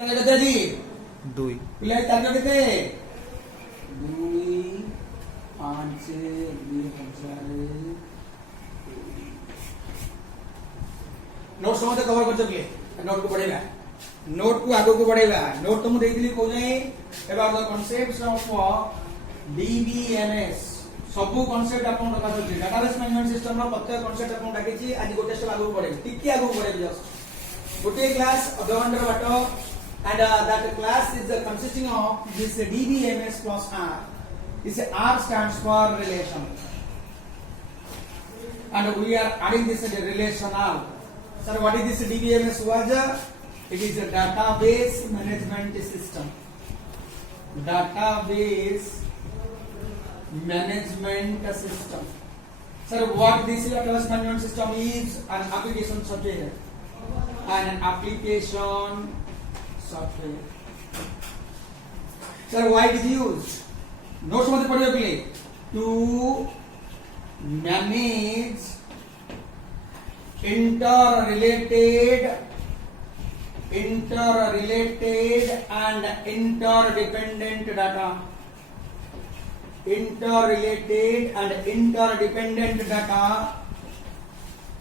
जी दुई पिले तारिख केते 2 5 नोट समझ कवर कर चुके नोट को पढ़ेगा नोट को आगो को पढ़ेगा नोट तो मुझे देखली को जाए about the concepts of DBMS सबु कांसेप्ट आपन रखा छै डेटाबेस मैनेजमेंट सिस्टम रो प्रत्येक कांसेप्ट आपन डाके छी आज गोटे स्टेप आगो पढ़े टिके आगो पढ़े जस्ट गोटे क्लास अधघंटा बाटो and that class is consisting of this DBMS plus R. This R stands for relation, and we are adding this relational. Sir, what is this DBMS was? It is a database management system. Database management system. Sir, what this database management system is? An application software. An application software. Sir, why it is used? Notes मध्य पढ़ियो play to manage interrelated and interdependent data. Interrelated and interdependent data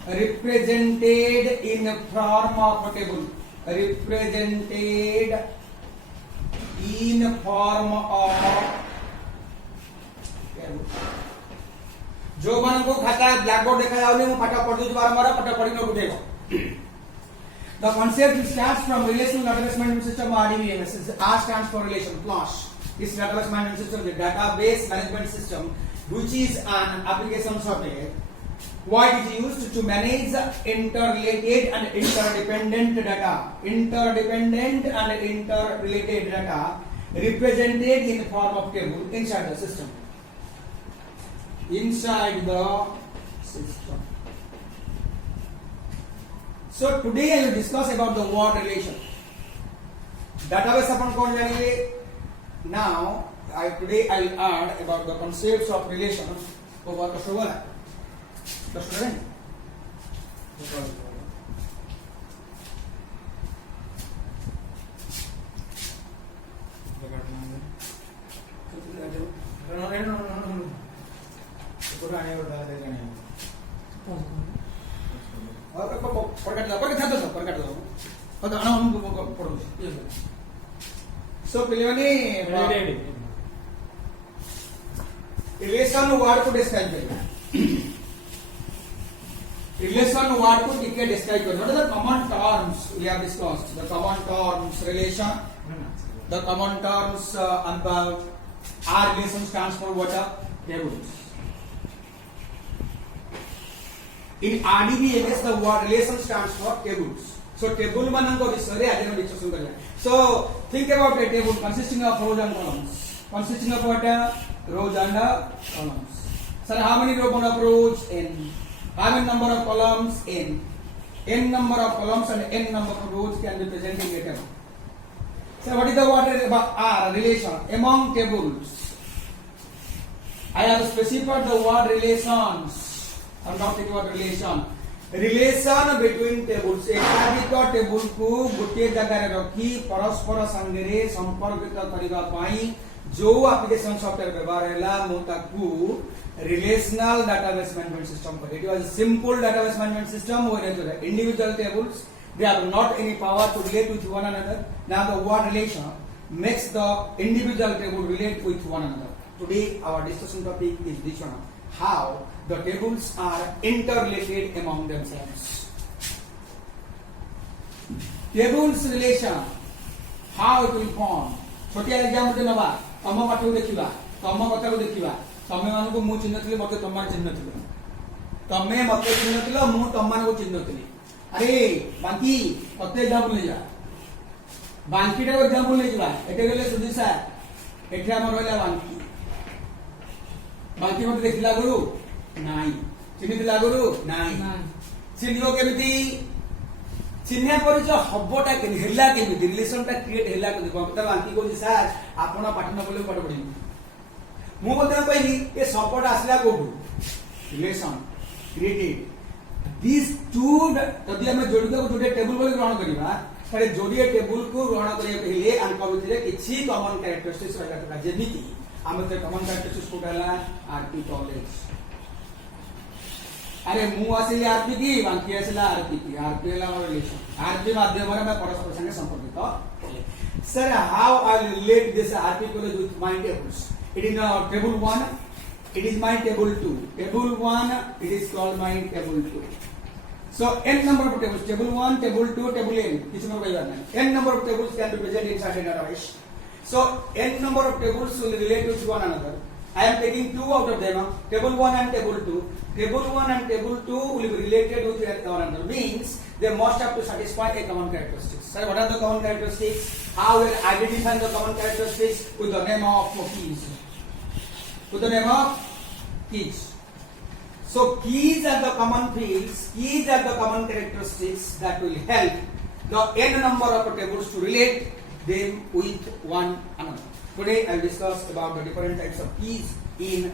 represented in form of table. Represented in form of जो मन को खाता black board देखा जाओ मु पाठ पढ़ दु बारंबार पाठ पढ़ी न उठेगा The concept starts from relational database management system RDBMS. R stands for relation plus this database management system is a database management system which is an application software. Why it is used to manage interrelated and interdependent data. Interrelated data represented in form of table inside the system. Inside the system. So today I will discuss about the word relation. Database upon कौन जानेंगे? Now today I will add about the concepts of relation. तो बहुत कष्ट होगा. कष्ट करें? So पिलेवानी relation word को describe करें. Relation word को टिके describe करें. What are the common terms we have discussed? The common terms relation. The common terms about R relation stands for what? Tables. In RDBMS the word relation stands for tables. So table mananko विषय आज हम discussion करेंगे. So think about a table consisting of rows and columns. Consisting of what? Rows and columns. Sir, how many rows? N. How many number of columns? N. N number of columns and n number of rows can be present in a table. So what is the word about R relation among tables? I have specified the word relations. I am not talking about relation. Relation between tables. एकाधिक table को गोटे जगह रखी परस्पर संगे संपर्कित करबा पाई जो एप्लिकेशन सॉफ्टवेयर व्यवहार हैला मोताकू relational database management system for it was a simple database management system where the individual tables they have not any power to relate with one another. Now the word relation makes the individual table relate with one another. Today our discussion topic is this one, how the tables are interrelated among themselves. Tables relation, how it will form. छोटिया example देनबा तम पाठ देखिबा तम कथा को देखिबा तमे मान को मु चिन्ह थिले मते तम चिन्ह थिले तमे मते चिन्ह थिले मु तम मान को चिन्ह थिले अरे बाकी कते एग्जांपल ले जा बाकी टा एग्जांपल ले जा एटे गेले सुदिसा एठी हमर रहला बाकी बाकी मते देखिला गुरु नाही चिन्ह थिला गुरु नाही चिन्ह केमिति चिन्ह परिचय हबटा के हेला के रिलेशन टा क्रिएट हेला के मतलब बाकी को सर आपण पाठ न बोले पाठ पढी मु बोलते कहली ए सपोर्ट आसला कोठू रिलेशन क्रिएटेड these two जदि हम जोड़ी को जोड़े टेबल बोले ग्रहण करिबा सारे जोड़ी टेबल को ग्रहण करने पहले हम कवितरे किछि कॉमन कैरेक्टरिस्टिक्स रहला था जेमिति हम तो कॉमन कैरेक्टरिस्टिक्स कोटाला आरपी कॉलेज अरे मु आसिले आरपी की बाकी आसिला आरपी की आरपी ला रिलेशन आरपी माध्यम रे मैं परस्पर संगे संपर्कित sir how I relate this RP college with my tables it is table 1 it is my table 2 table 1 it is called my table 2 so n number of tables table 1 table 2 table n किसी में कोई बात नहीं n number of tables can be present inside a database so n number of tables will relate with one another I am taking two out of them table 1 and table 2 table 1 and table 2 will be related with one another means they must have to satisfy a common characteristics sir what are the common characteristics how will identify the common characteristics with the name of keys with the name of keys so keys are the common fields keys are the common characteristics that will help the n number of tables to relate them with one another today I will discuss about the different types of keys in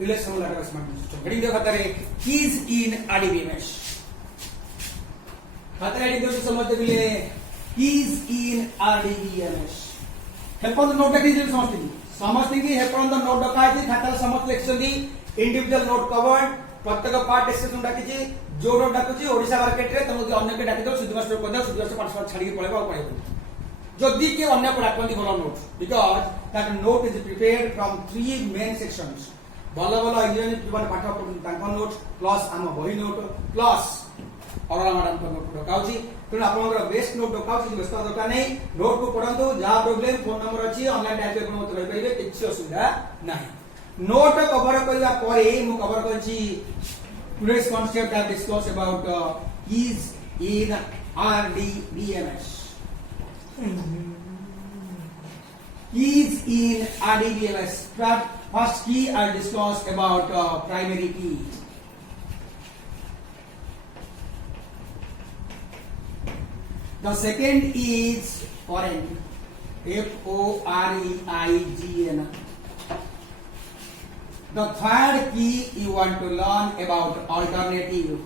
relational database management system heading the khatare keys in RDBMS khatare heading the समझते मिले keys in RDBMS help on the note that is समझते कि help on the note डका है खातार समझ लेक्शन दी individual note covered प्रत्येक part exception डाकिछि जो note डाकुछि Odisha market रे तमो अन्य के डाकि दो सुदमास्टर को दो सुदमास्टर पार्ट छाडी के पळेबा पळेबो जदी के अन्य को डाकंदी भलो note because that note is prepared from three main sections भलो भलो इंजीनियरिंग जीवन पाठ पढुन तांको नोट प्लस आम बही नोट प्लस अरला मैडम को नोट डकाउछि तेणु आपनकर बेस्ट नोट डकाउछि व्यस्त दरकार नै नोट को पढंतु जहा प्रॉब्लम फोन नंबर अछि ऑनलाइन टाइप के मत रहि परिबे किछि असुविधा नाही नोट कवर करला परे मु कवर करछि today's concept I discuss about keys in RDBMS keys in RDBMS first key I discuss about primary key the second is foreign FOREIGN the third key you want to learn about alternative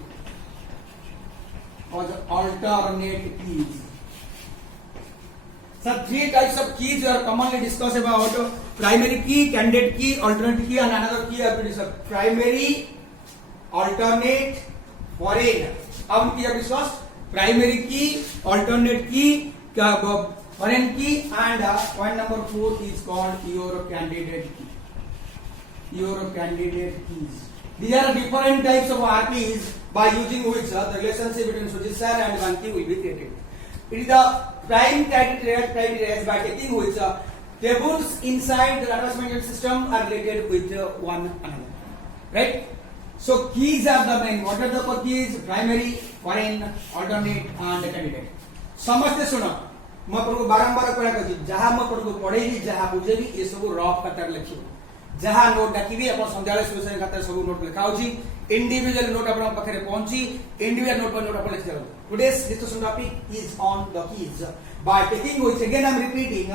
or the alternate keys so three types of keys you are commonly discussed about primary key candidate key alternate key and another key have been discussed primary alternate foreign अब हम क्या discuss primary key alternate key foreign key and point number 4 is called your candidate key your candidate keys these are different types of RPs by using which the relationship between Sujit sir and one key will be created it is the prime criteria by taking which tables inside the database management system are related with one another right so keys are the main what are the keys primary foreign alternate and candidate समझते सुनो मैं आपको बारंबार कहला कहि जहां मैं आपको पढेली जहां बुझेबी ए सब रफ खातार लिखियो जहां नोट डाकिबी अपन संध्याले सोशल खातार सब नोट लिखा होची इंडिविजुअल नोट अपन पाखरे पहुंची इंडिविजुअल नोट पर नोट अपन लिख देबो today's discussion topic is on the keys by taking which again I'm repeating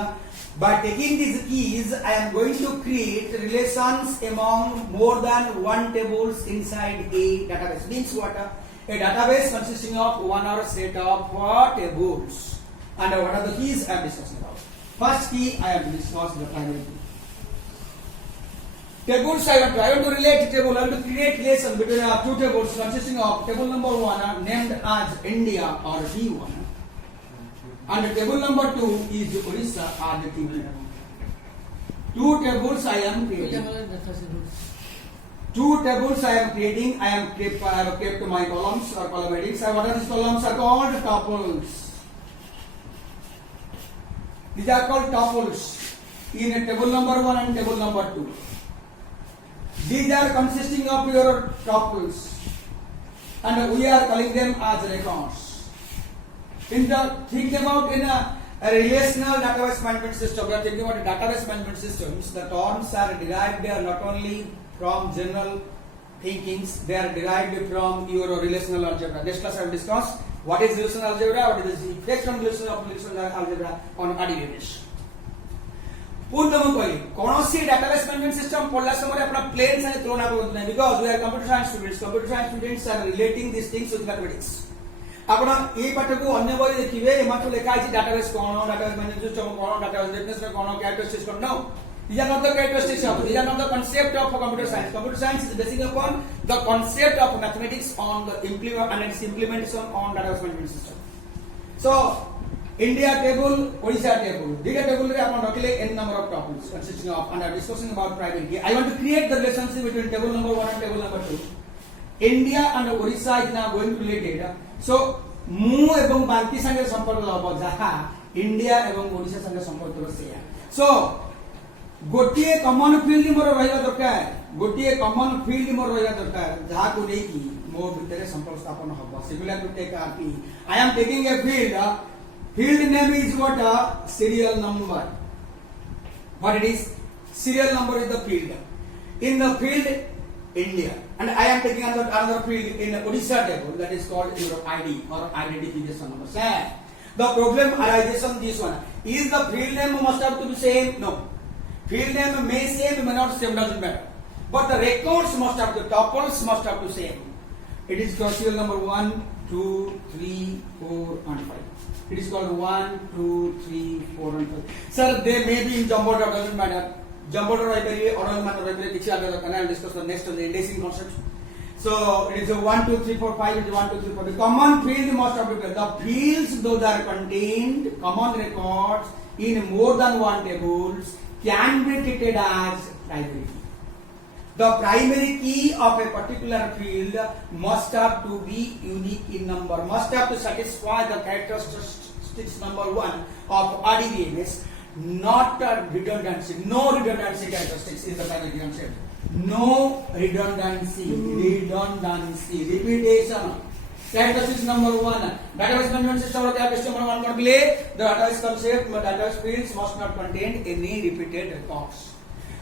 by taking these keys I am going to create relations among more than one tables inside a database means what a database consisting of one or set of tables and what are the keys I am discussing about first key I have discussed the primary key tables I want to relate table I want to create relation between two tables consisting of table number 1 named as India or D1 and table number 2 is Orissa or the T1 two tables I am creating two tables I am creating I have kept my columns or column headings what are these columns are called tuples these are called tuples in a table number 1 and table number 2 these are consisting of your tuples and we are calling them as records in the think about in a relational database management system we are thinking about database management systems the terms are derived not only from general thinkings they are derived from your relational algebra this class I will discuss what is relational algebra what is the effect on relational algebra on RDBMS पूर्णतम कोई कौनसी database management system पढ़ला समय अपना plain तुलना करते हैं because we are computer science students are relating these things with mathematics ଆପଣ ଏଇ ପାଠକୁ ଅନ୍ୟ ବହି ଦେଖିବେ ଏମାନଙ୍କୁ ଲେଖା ହେଇଛି ଡାଟାବେସ୍ କଣ, ଡାଟାବେସ୍ ମ୍ୟାନେଜମେଣ୍ଟ କଣ, ଡାଟାବେସ୍ ଡେଫିନେସନ କଣ, କ୍ୟାରେକ୍ଟରିଷ୍ଟିକ୍ସ କଣ. No, these are not the characteristics of, these are not the concept of computer science. Computer science is based upon the concept of mathematics on the implement and its implementation on database management system. So India table, Odisha table, data table रे आपण रखले n number of tuples consisting of and are discussing about primary key. I want to create the relationship between table number 1 and table number 2. India and Odisha is now going to related. So ମୁଁ ଏବଂ ବାନ୍ତି संगे संपर्क हबो जहा India एवं ओडिशा संगे संपर्क सेया. So गोटिए कॉमन फील्ड मोर रहिबा दरकार, गोटिए कॉमन फील्ड मोर रहिबा दरकार जहा को नै कि मो भितरे संपर्क स्थापन हबो. Similar to take RP, I am taking a field. Field name is what? Serial number. What it is? Serial number is the field. In the field India, and I am taking another field in Odisha table that is called your ID or identification number. Sir, the problem arises on this one. Is the field name must have to be same? No. Field name may same, may not same, doesn't matter. But the records must have, the tuples must have to same. It is called serial number 1, 2, 3, 4, and 5. It is called 1, 2, 3, 4, and 5. Sir, they may be in jumbo order, doesn't matter. Jumbo order right here, order matter right here. Which other can I discuss the next on the indexing concept? So it is a 1, 2, 3, 4, 5. It is 1, 2, 3, 4. The common field must have to be the fields those are contained common records in more than one tables can be treated as primary key. The primary key of a particular field must have to be unique in number, must have to satisfy the characteristics number 1 of RDBMS, not redundancy. No redundancy characteristics is the primary concept. No redundancy, repetition. Characteristics number 1. Database management system or characteristic number 1 the database concept, database fields must not contain any repeated records.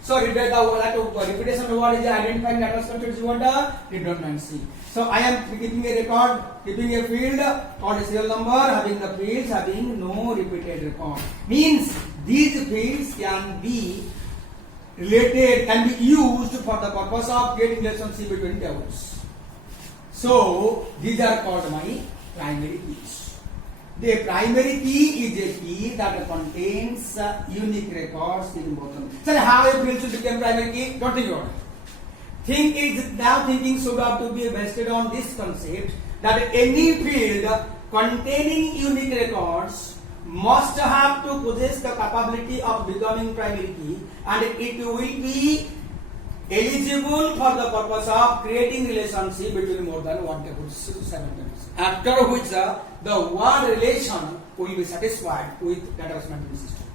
So repetition reward is identifying database concept is what? Redundancy. So I am keeping a record, keeping a field called a serial number having the fields having no repeated record. Means these fields can be related, can be used for the purpose of creating relationship between tables. So these are called my primary keys. The primary key is a key that contains unique records in both of them. So how a field should become primary key? Don't think about it. Thinking should have to be based on this concept that any field containing unique records must have to possess the capability of becoming primary key, and it will be eligible for the purpose of creating relationship between more than one table, 6 to 7 tables. After which the word relation will be satisfied with database management system.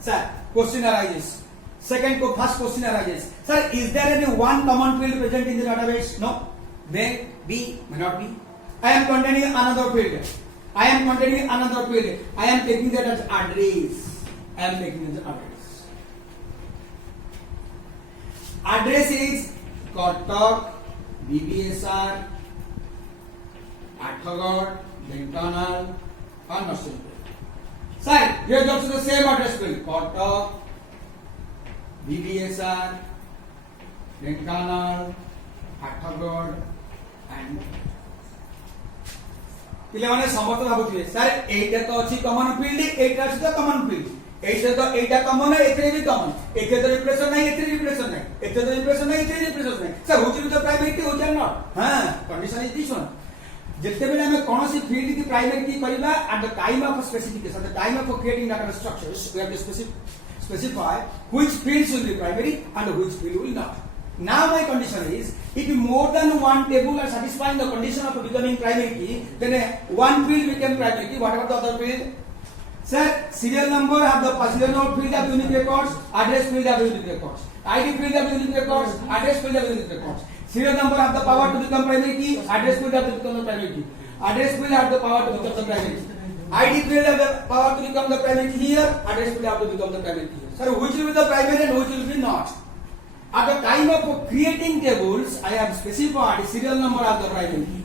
Sir, question arises. First question arises. Sir, is there any one common field present in the database? No. May be, may not be. I am containing another field. I am taking that as address. Address is Cuttack, BBSR, Athagad, Dhenkanal, and Narsinghpur. Sir, here is also the same address field. Cuttack, BBSR, Dhenkanal, Athagad, and ପିଲାମାନେ ସମସ୍ତେ ଭାବୁଥିବେ sir ଏଇଟା ତ ଅଛି common field, ଏଇଟା ଅଛି ତ common field, এইটা কমন এখানে বি কমন, এখানে তো রিপ্লেসন নাই, এখানে রিপ্লেসন নাই, এখানে তো রিপ্লেসন নাই, এখানে রিপ্লেসন নাই। Sir which is the primary কি, হুইচ আর নট? হ্যাঁ, কন্ডিশন ইজ দিস ওয়ান। যেতেবেলে আমি কোনসি ফিল্ড কি প্রাইমারি কি করিবা at the time of specification, at the time of creating database structures, we have to specify which fields will be primary and which field will not. Now my condition is, if more than one table are satisfying the condition of becoming primary key, then one field became primary key. What about the other field? Sir, serial number have the serial number field have unique records, address field have unique records, ID field have unique records, address field have unique records. Serial number have the power to become primary key, address field have to become the primary key. Address field have the power to become the primary key. ID field have the power to become the primary key here, address field have to become the primary key here. Sir, which will be the primary and which will be not? At the time of creating tables, I have specified serial number of the primary key.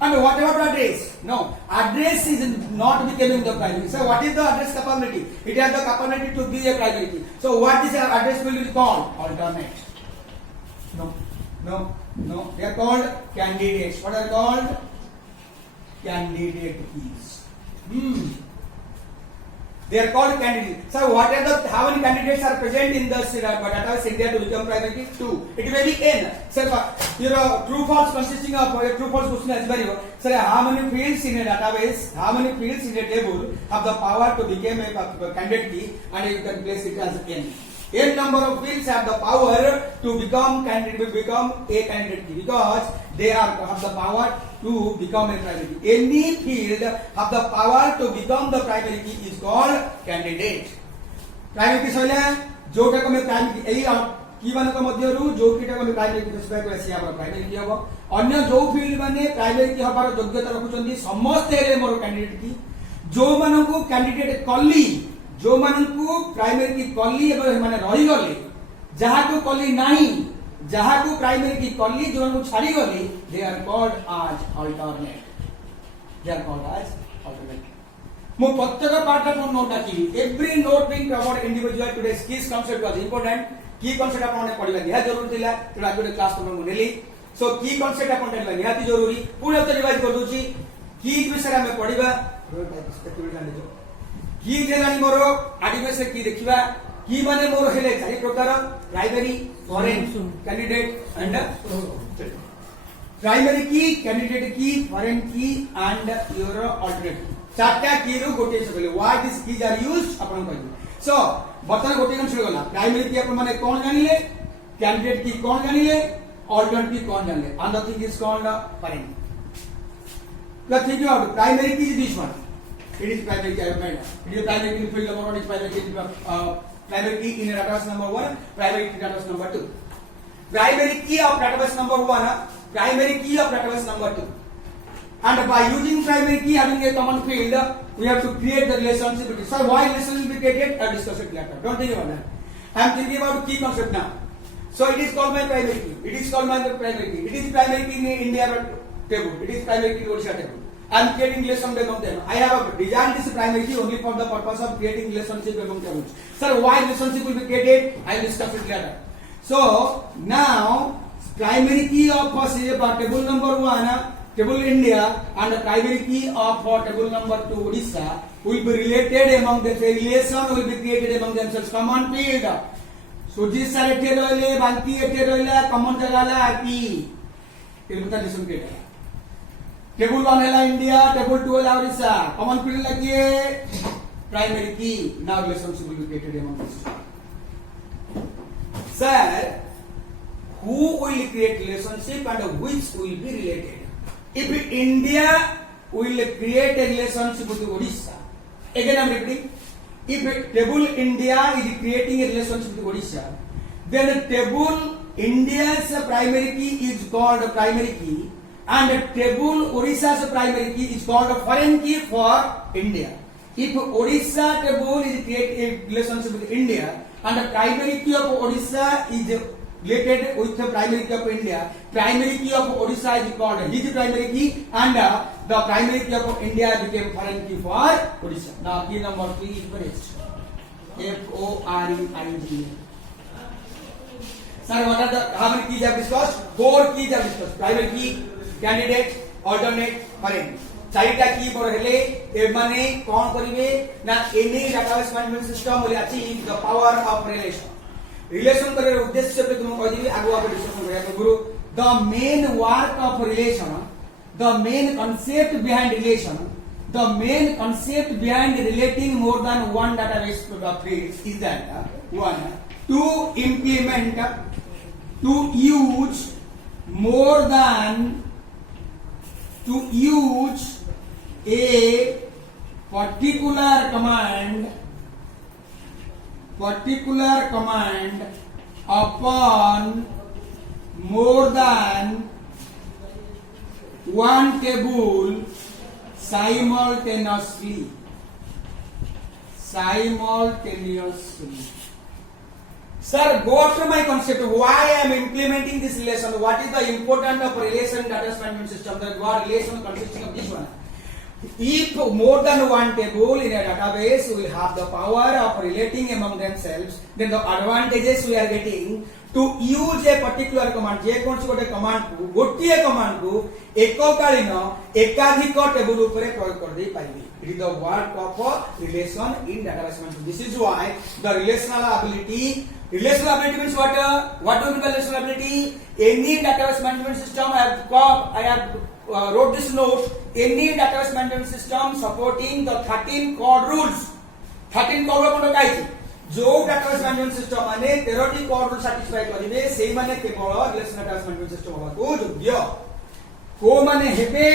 And what about address? No, address is not becoming the primary. So what is the address capability? It has the capability to be a primary key. So what is the address will be called? Alternate. No. They are called candidates. What are called? candidate keys. They are called candidates. So what are the, how many candidates are present in the database India to become primary key? 2. It may be n. So true false consisting of true false question as well. So how many fields in a database, how many fields in a table have the power to become a candidate key, and you can place it as n. N number of fields have the power to become a candidate key because they have the power to become a primary key. Any field have the power to become the primary key is called candidate. Primary key सहिला जोटा को मैं primary key यही की मान को मध्य रू जो कीटा को मैं primary key स्पेसिफाई कर ऐसे हमारा primary key होगा अन्य जो field माने primary key हमारा योग्यता रखुचंदी समस्त एरे मोर candidate key जो मानन को candidate कल्ली जो मानन को primary key कल्ली एबे माने रही गले जहाँ को कल्ली नहीं जहाँ को प्राइमरी की कॉली जो उनको छाड़ी गली they are called as alternate. They are called as alternate. मु प्रत्येक पार्ट ऑफ नोट डाकी every note being covered individual today's key concept was important. key concept आपण ने पढ़िबा निहा जरूरी थिला तो आज गोटे क्लास में नेली सो की concept आपण पढ़िबा निहाती जरूरी पुणे तो रिवाइज कर दूची की विषय में पढ़िबा की जेलानी मोर आदिमे से की देखिबा की माने मोर हेले चारि प्रकार primary foreign candidate and primary key candidate key foreign key and your alternate चारटा की रु गोटे से पहले why this keys are used अपन कहबो सो बर्तमान गोटे कम छुड़ गला प्राइमरी की अपन माने कोन जानिले कैंडिडेट की कोन जानिले अल्टरनेट की कोन जानिले and the thing is called foreign the thing about primary key is this one it is primary key it is primary key field number 1 is primary key primary key in database number 1 primary key database number 2 primary key of database number 1 primary key of database number 2 and by using primary key having a common field we have to create the relationship between so why relationship will be created I'll discuss it later don't think about that I am thinking about key concept now so it is called my primary key it is called my primary key it is primary key in India table it is primary key in Odisha table I am creating relationship among them. I have designed this primary key only for the purpose of creating relationship among tables. Sir, why relationship will be created? I will discuss it later. So now primary key of say table number 1, table India, and the primary key of table number 2 Odisha will be related among them. The relation will be created among themselves. Common field. Sujit sir ete roile, Banti ete roile, common jagala key. Tilbuta relation created. Table 1 है India table 2 है Odisha common field लगिए primary की now relationship will be created among this sir who will create relationship and which will be related if India will create a relationship with Odisha again I am repeating if table India is creating a relationship with Odisha then table India's primary key is called primary key and table Odisha's primary key is called a foreign key for India. If Odisha table is create a relationship with India and the primary key of Odisha is related with the primary key of India, primary key of Odisha is called his primary key and the primary key of India became foreign key for Odisha. Now key number 3 is finished. F-O-R-E-I-G. Sir, what are the how many keys have discussed? 4 keys have discussed. Primary key, candidate, alternate, foreign. चारिटा की पर हेले ए माने कोन करिवे ना any database management system will achieve the power of relation करे उद्देश्य पे तुम कह दिबी आगु आप डिस्कशन करिया गुरु the main work of relation the main concept behind relation the main concept behind relating more than one database to the fields is that one to implement to use more than to use a particular command upon more than one table simultaneously. Sir, go after my concept. Why I am implementing this relation? What is the importance of relation database management system? The relation consisting of this one. If more than one table in a database will have the power of relating among themselves, then the advantages we are getting to use a particular command, जे कौन सी गोटे command को गोटिए command को एककालीन एकाधिक table ऊपर प्रयोग कर दे पाइबे. It is the work of relation in database management. This is why the relational ability means what? What do you mean by relational ability? Any database management system I have wrote this note. Any database management system supporting the 13 core rules. 13 core rules कौन कहै जो database management system माने 13 core rules satisfy करिवे सेही माने केवल relational database management system होबा को योग्य. को माने हेबे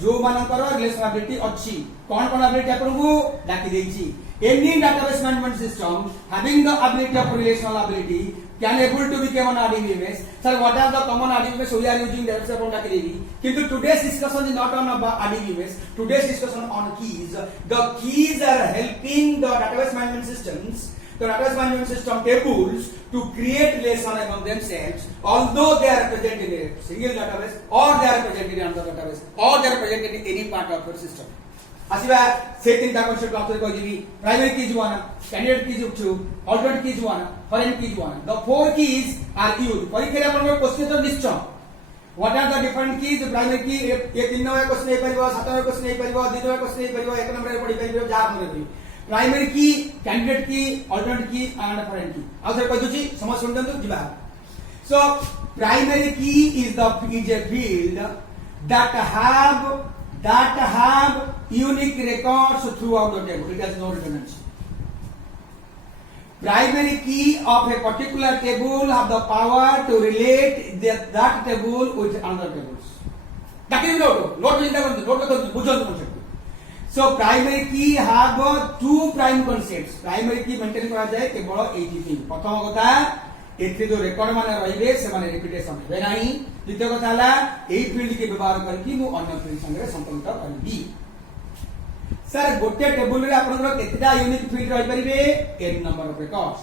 जो मानकर रिलेशनबिलिटी अच्छी कौन कौन एबिलिटी आपन को डाकी देछि. Any database management system having the ability of relational ability can able to become an RDBMS. Sir, what are the common RDBMS we are using? That's upon डाकी देबी. किंतु today's discussion is not on RDBMS. Today's discussion on keys. The keys are helping the database management systems, the database management system tables to create relation among themselves, although they are present in a single database or they are present in another database or they are present in any part of your system. आसिबा से तीन ता concept आपको कह दिबी. Primary keys 1, candidate keys 2, alternate keys 1, foreign keys 1. The four keys are used. परीक्षा रे आपन question तो निश्चय. What are the different keys? Primary की ये 3 नंबर क्वेश्चन हे परिबो, 7 नंबर क्वेश्चन हे परिबो, 2 नंबर क्वेश्चन हे परिबो, 1 नंबर रे पढि परिबो जा करे. प्राइमरी की, कैंडिडेट की, अल्टरनेट की एंड फॉरेन की. आउथर कह दुची समझ सुनदंतु जिबा. So primary key is a field that have unique records throughout the table. It has no redundancy. Primary key of a particular table have the power to relate that table with another tables. So primary key have two prime concepts. Primary key maintain करा जाए केवल 83. प्रथम कथा एथि जो record माने रहिबे से माने रिपीटेशन हेबे नाही. द्वितीय कथा हला एई फील्ड के व्यवहार करके मु अन्य फील्ड संगे संपर्कित करबी. सर गोटे टेबल रे आपनकर केतेटा यूनिक फील्ड रहि परिबे? n number of records.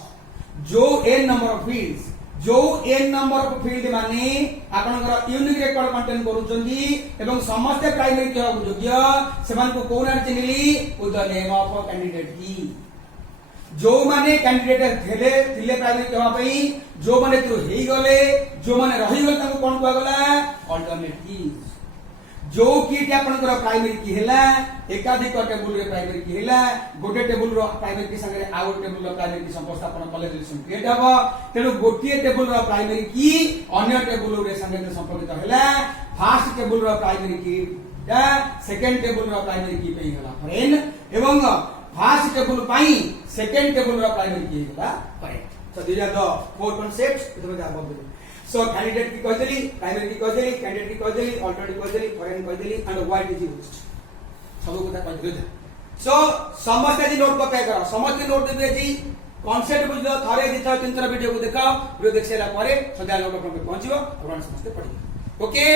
जो n नंबर ऑफ फील्ड्स, जो n नंबर ऑफ फील्ड माने आपनकर यूनिक रिकॉर्ड मेंटेन करूचंदी एवं समस्त प्राइमरी के योग्य सेमान को कोन चिन्हली with the name of candidate key. जो माने कैंडिडेट थिले प्राइमरी कहवा पई, जो माने तो हेई गले, जो माने रहि गले ताको कोन कहवा गला? Alternate keys. जो की आपनकर प्राइमरी की हेला एकाधिक टेबल रे प्राइमरी की हेला गोटे टेबल रो प्राइमरी की संगे आउ टेबल रो प्राइमरी की संस्थापन कले रिलेशन क्रिएट हबो. तेनु गोटिए टेबल रो प्राइमरी की अन्य टेबल रे संगे संपर्कित हेला. फर्स्ट टेबल रो प्राइमरी की सेकंड टेबल रो प्राइमरी की पे होला फॉरेन एवं फर्स्ट टेबल पाई सेकंड टेबल रो प्राइमरी की होला correct. So these are the four concepts तमे जा बोल. So candidate की कह देली, प्राइमरी की कह देली, कैंडिडेट की कह देली, अल्टरनेट कह देली, फॉरेन कह देली एंड व्हाट इज यूज्ड सब को कह देली. सो समस्त जी नोट पकाय करो, समस्त नोट देबे जी कॉन्सेप्ट बुझलो. थरे दिथा तीन तरह वीडियो को देखाओ, वीडियो देख सेला परे सदा नोट पर पहुंचीबो, आपण समस्त पढिबो. ओके.